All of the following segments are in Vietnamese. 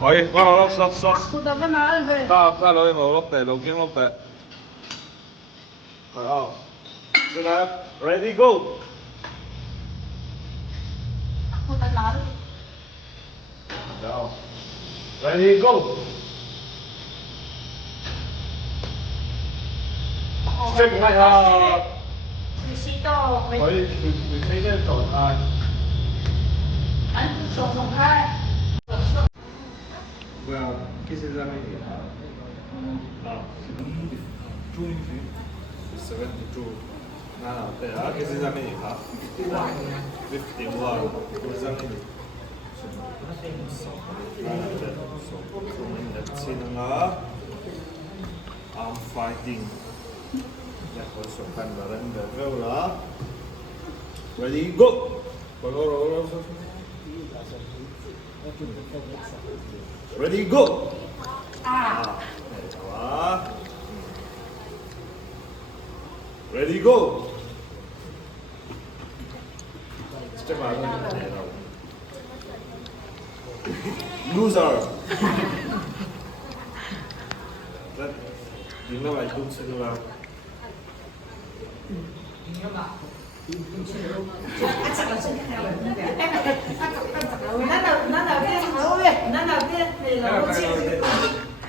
可以，我落索。我得问哪里去？得落落地，落經落地。係啊，現在 ready go。我得哪里？然後 ready go。即係啊！你知道没？可以，你飛嘅狀態。哎，手松开。不要，其實在那裡啊。注意72. Nah, yeah, this is a mini car. 51. This is a mini. I'm fighting. Ready, go! Ready, go! Ready, go! Step out. Loser! That, you know I don't say no.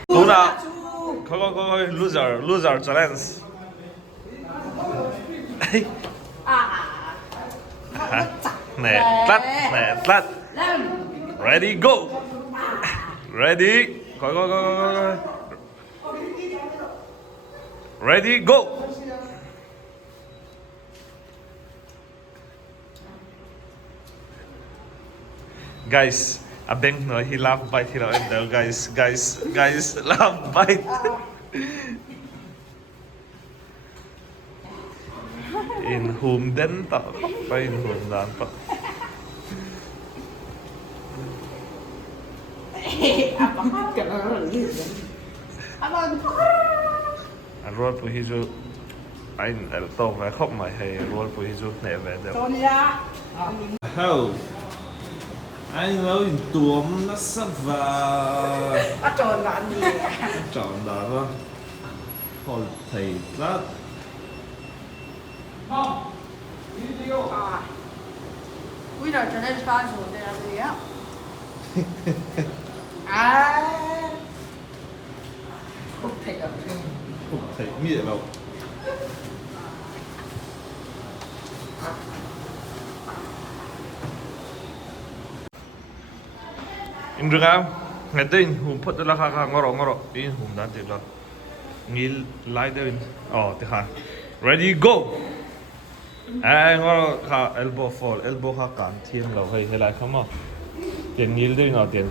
Luna, go, loser challenge. Nè, ready, go. Ready, go. Ready, go. Guys, abeng no, he love bite here and there, guys, love bite. In whom then ta, pa in whom dan pa. Anh rồi phụ hi chú anh ở tổ về khóc mày hay rồi phụ hi chú nè về được. Hello. Anh nói tuồng nó sắp vào. Tròn bạn gì? Tròn đó đó. Hồi thầy rất. Bây giờ trở nên pha số đây là gì á? Không thể được. Không thầy nghĩa đâu. In rừng ao, ngày tin hùm phật là khá ngoro, in hùm đan tiền là nghĩ lại đây, thì khá, ready go, ngoro khá elbow fall, elbow khá cản thiên lâu hay lại không à, tiền nghĩ đây nào tiền,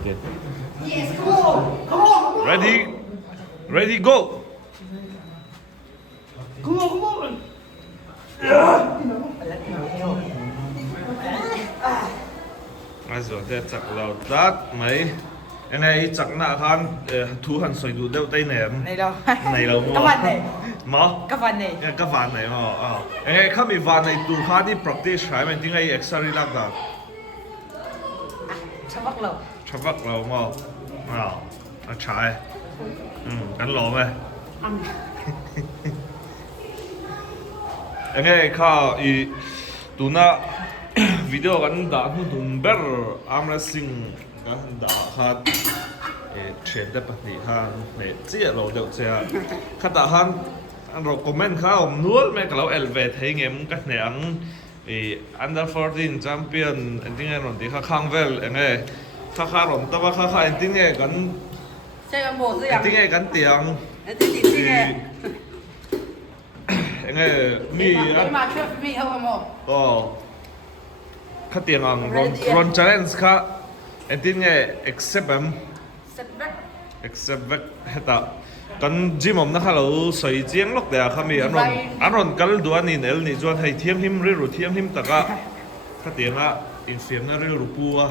Yes, come on. ready go, Come on. ngay rồi thế chắc lâu tát mấy anh ấy chắc nã khan thu hành soi đủ đâu tay ném Này đâu? này đâu Các bạn này. mà Các bạn này. cái van này mà anh ấy không bị van này tu khá đi practice hay mình tiếng ấy extra relax đó Chắc bắt lầu. chắc vắt lâu mà trái cắn lỗ mày Ăn. anh ấy khá ý tu na video kan da hu dum ber arm wrestling kan da khat train da pahni han ne chia lo deuh chia khata han an ro comment kha om nual me kalau elevate hei ngem ka hneang under 14 champion ending en ron ti kha khangvel enge kha ron tawa kha ending e kan Chơi con bột gì à? ending e kan tiang Tí nghe. enge mi Cái mà chưa bị không mà. Khá tiếng ron challenge khá ending e accept Sắp vết. except vek heta kan gym om na khalo soi chiang lok da khami anon kal duan in el ni chuan hei thiam him ri ru thiam him taka khatinga infiam na ri rupua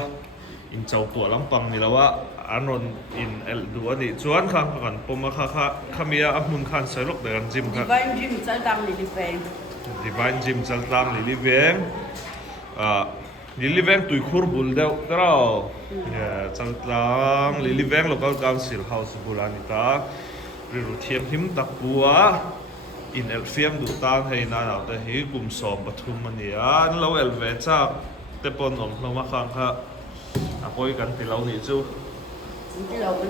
in chau tua lampang ni lawa anon in el duan ni chuan kan poma kha khamia a mun khan soi lok da kan gym kha Divine Gym chơi tăng lì đi về. divine gym chal tam li li veng Lily Vang tui khur bul deuh tero changtlang Lily Vang local council house bulanita riru thiam him tak bua in elfiam du tan hei na naw te hi kum som pathum ania an lo elve chak te pon om hloma khang kha a poi kan ti lo ni chu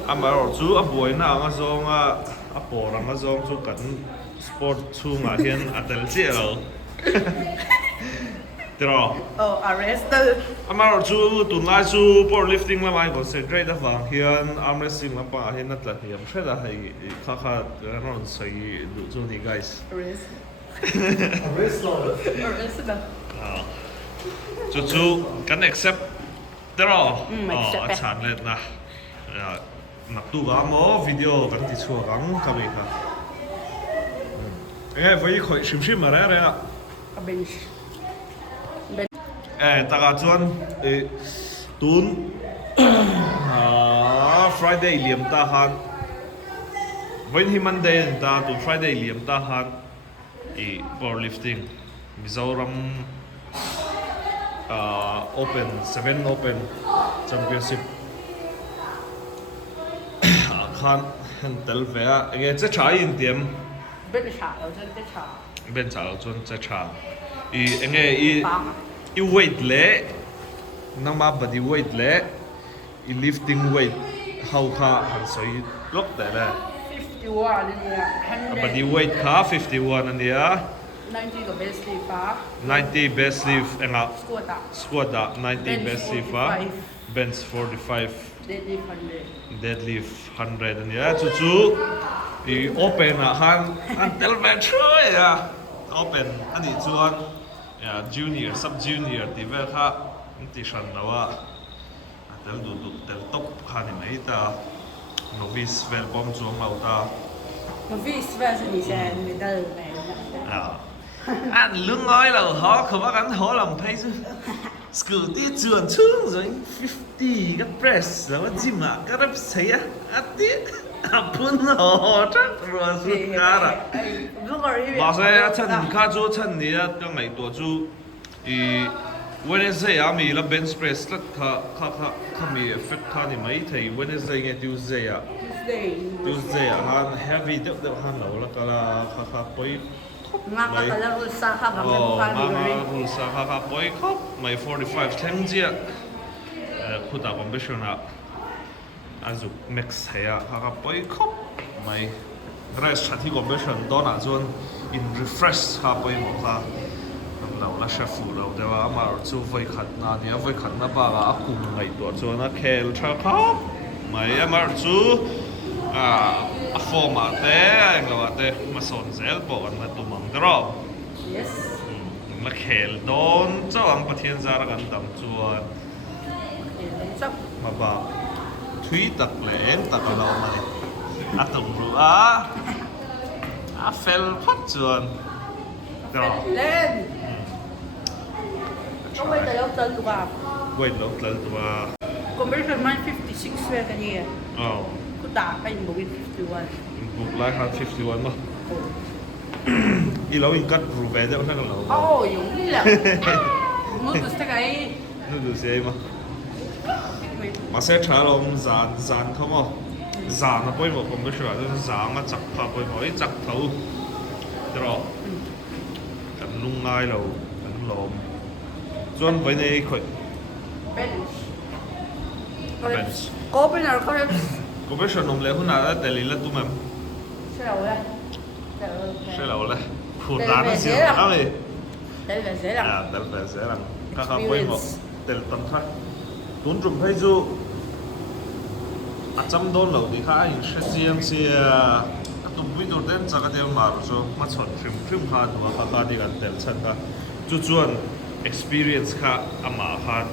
amaro chu a boina anga zonga a por anga zong chu kan sport chunga hian atel chielo tero arrested. amaro chu tunlai chu powerlifting lamai concentrate awang hian arm wrestling lampa hian na tla hiam theda hei kha kha ron sai du chu ni guys Arrested. chu kan accept tero accept chan le na nak tu ga mo video kan ti chu gang ka bi kha voi khoi shim shim mara ra A bench. taka chuan tun Friday liam ta han when hi Monday ta tu Friday liam ta han powerlifting Mizoram open 7 open championship khan tel ve nge che cha in tiam Bench chả, ở trên cái chả. ben cha chuan che cha nge i weight le nangma body weight le i lifting weight how kha han soi lok te le 51 in here. 100. body weight kha 51 ania 90 the best sleep bar. 90 best lift enga Squat up. squat da 90 Bench best lift 45. bench 45 Deadlift 100. deadlift 100 ania chu i open a han tel ve throi ya open ani chuan junior sub junior ti vel kha ti shan lawa tel du tel top khani mai ta novice vel bom chuang lau ta Mà vì sao thì sẽ người ta được này. anh lưng ngói là họ không có gắn họ làm thấy chứ school đi trường chung rồi 50 cái press rồi gym à cái rep thấy á tiếc bún họ chắc rồi suốt cả rồi Lúc rồi mà sẽ chân khá chú chân này cái ngày tuổi chú Wednesday à mi là bench press lắc khá mi effect khá ni mấy thầy Wednesday nghe Tuesday à Tuesday à han heavy đeo han lâu là cái là khá bơi Nga ka lang sa ka ba mama sa kha boy khop my 45 theng chia khuta competition a azuk max heya kha boy khop my dress chathi competition dona zone in refresh kha boy mo kha nào là chef phụ đâu để mà mà chú voi khát na thì voi khát na ba là cùng ngày tuổi cho nó khéo cho khóc mày mà chú forma te anh lo te ma son zel po an ma tu mang dro Yes. ma khel don cho ang pathian zara kan dam chuan Sắp. ma ba thui tak len tak lo ma ni atung ru a fel phot chuan dro Lên. Không bây giờ đâu tên tụi bà. wait lo tlan tu ba Conversion mine 56 về cái gì? oh Cứ đả cái một cái 51. book lai han 51 ma i lo in kat ru ve de ma kan lo Oh, yung nila. Mo gusto kay. nu du sei ma mà sẽ trả lòng dàn không à dàn là bôi một công việc là dàn mà chặt phá bôi một cái chặt thấu rồi cần lung ngay lâu cần lồm John với này khởi Bench. bench Có bên nào có em công việc là nông lệ hôm nào đã để lý là tụi mình sẽ đâu đây? sẽ lâu lên phụ đá nó xíu lắm đi Đây là dễ làm. del về sẽ làm các bôi một del tầm khác tuấn trùm hay du trăm đô lâu thì khá hình sẽ riêng xe tụi bây giờ đến chắc cái điều mà rồi mà chọn phim hàn và khá đi gần del chân ta chú chuan experience khá ama hàn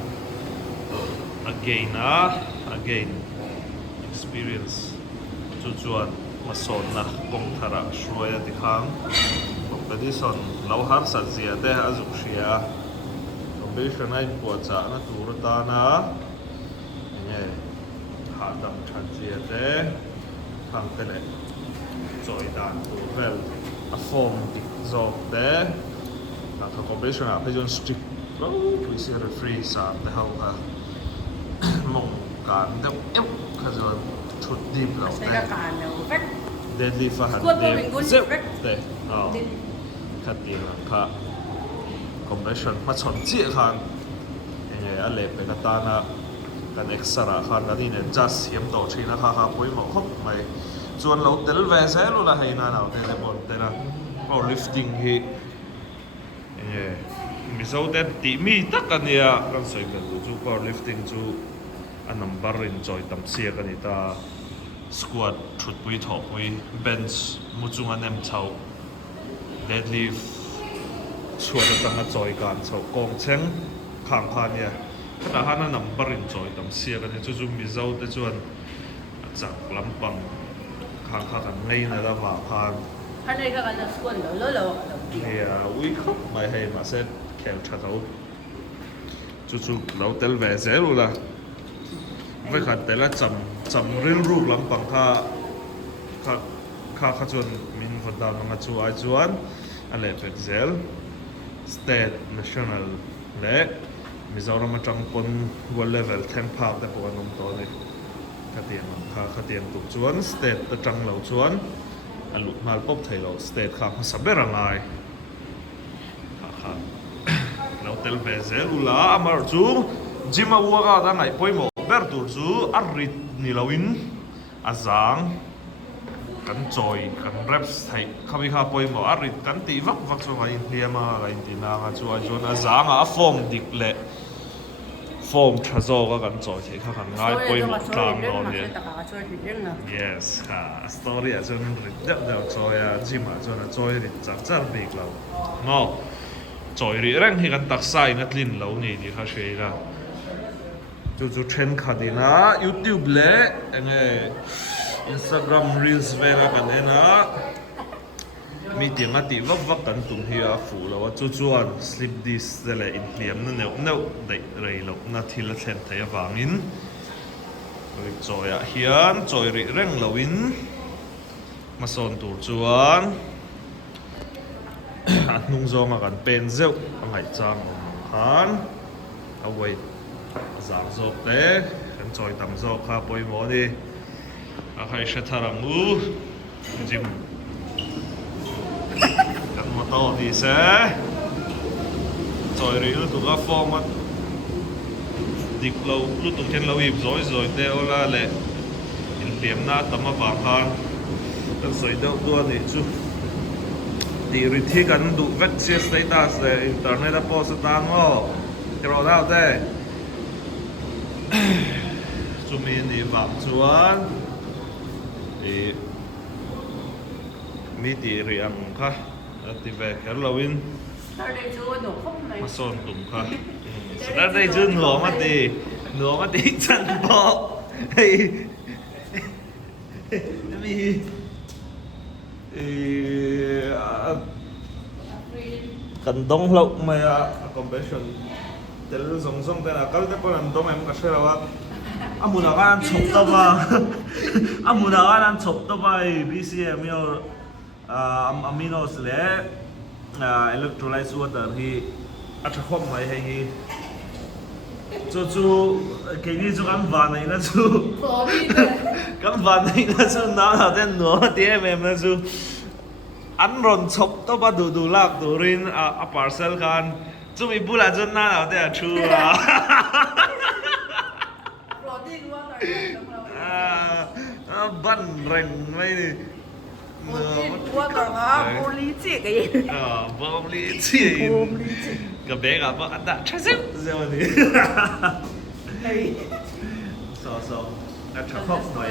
again experience chú chuan mà son na công thara suy đi khang cái đi son lâu har sát gì đấy azuk xia bây giờ này của cha nó tụt ta na nghe hạ đầm chân gì đấy thằng cái này rồi đàn tụt về a form đi rồi đấy thằng có bây giờ là bây giờ strict lâu buổi xe rồi free sàn để hậu cả mong cản đeo ép cái rồi chút deep lâu Saya đấy kan vek. deadly phát hành Squat đêm mình cũng dễ vek. đấy khát tiền là khá combination mà chọn chia khan anh ấy lệ cái ta na kan extra khan cái gì này just hiểm tổ chỉ là khá bôi màu hốc mày chuan lâu tel về sẽ luôn là hay nào thế là bọn thế là powerlifting hi mi zo ten ti mi tak ania kan soi kan chu powerlifting chu a number in joy tam sia kan ita squat thut pui thok pui bench mu chung anem chau deadlift chuan atanga joy kan chau kong cheng khang khan ya khana hana number in joy tam sia kan chu chu mi zo te chuan chak lampang khang kha kan ngei na da wa khan Anh ấy kan squat lo. we khóc mày hay mà sẽ kèo chặt đầu chú lâu tel về dễ luôn là với khát tel là chậm riêng ruột lắm bằng kha chuan mình vẫn đào mà chú ai chuan anh lệ về dễ state national lệ mình giờ nó mà trong con world level 10 pound để bộ nông to này khát tiền tụ chuan state để trong lâu chuan anh lụt mal pop thấy lâu state khác sắp bê ra ngay lâu tel về dễ lula amar chu jima uaga da ngai poimo ber tur chu arrit ni lawin azang kan choi kan reps thai khawi kha poimo arrit kan ti vak chu ngai hiama ga in tina nga chu a jon azang a form dik le form thazo ga kan choi thei kha kan ngai poimo tlang no le yes ha story a jon rit deuh deuh choi a jima jon a choi rit chak char bik lo ngo choi ri reng hi kan taksai na tlin lo ni ni kha shei la chu trend khadina youtube le enge instagram reels vela kan ena mi tianga ti vak vak kan tum hi a fu lo chu chuan slip this de le in hliam na neu dei rei lo na thil a thlen thei awangin choi a hian choi ri reng loin ma son tur chuan nung zong a kan pen zeu a ngai chang khan a wei zang zok te kan choi tam zok kha poimo ni a khai she tharangu jim kan mo to ni se choi ri lu tu ga form a dik lo lu tu ken lo ip zoi te ola le in liam na tama ba khan kan soi deuh tu ani chu ti ri thi kan du vek chia status le internet a post ta ngo kro dau te chu mi ni vak chuan mi ti ri ang kha ti ve ker lowin ma son tum kha sa dai chu nuo ma ti chan bo hei mi kan dong lo mai a compassion tel zong zong te na kal te pon an dong em ka shela wa amuna kan chop ta ba amuna kan chop ta ba bcm yo aminos le electrolytes water hi acha khom mai hei hi chu ke ni chu kan van nei na chu kan van nei na chu na na den no ti em na chu an ron chop to ba du lak turin a parcel kan chu mi bula chun na na te a thu ban reng mai ni vô lý chị cái gì vô lý chị cái bé gặp bác ăn đã chắc xếp rồi đi so đã chắc khóc rồi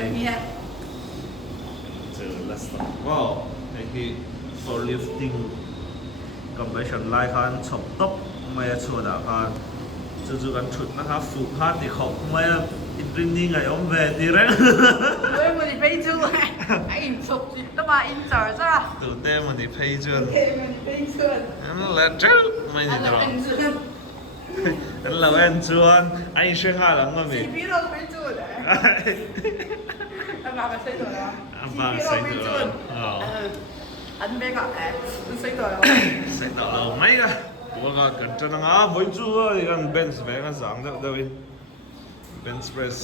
từ last wow cái for lifting combination like han chop top mai chua đã han chu kan thut na ha fu han thì khóc mai training ngày ông về đi đấy với mình phải chú anh chụp gì đó mà in giờ ra từ tem mà đi pay chưa mình phải chưa anh là chứ mày gì đó anh là anh chưa anh sẽ hạ lắm mà mình chỉ biết đâu phải chưa đấy anh bà xây rồi đó anh bà xây rồi anh biết gọi anh xây rồi xây rồi mấy à ว่ากันจะนั่งอ่ะไม่จู่อ่ะกันเบนส์แบงก์สั่งเดี๋ยวเบนส์เพรส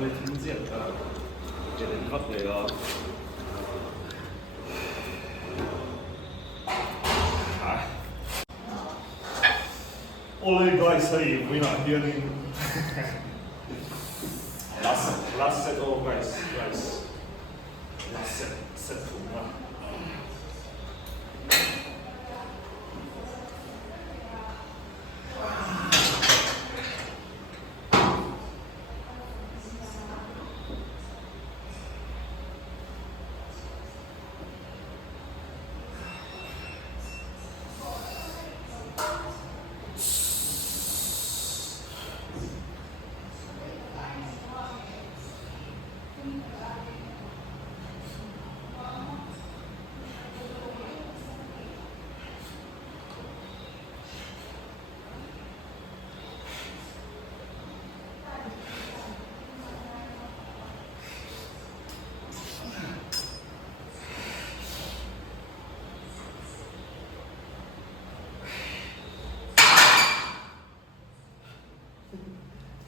ไม่ทิ้งเสียงก็จะเล่นพักเลยก็Ollie guys, hey, we're not hearing. last set, oh guys. Last set ถุงอ่ะ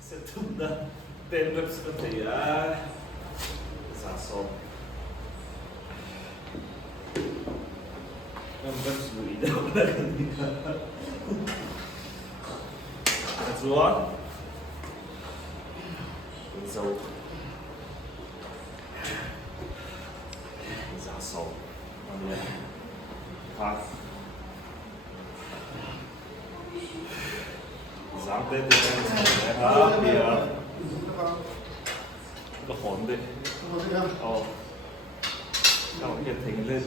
เสร็จทุกนะเต็มแบบสปาเตียสะสมมันแบบสวยเดียวกันนี่นะจัวเป็นโซ่สะสมอันนี้พัก3 대นะครับก็ขนดิเอาเก็บทิ้งเลย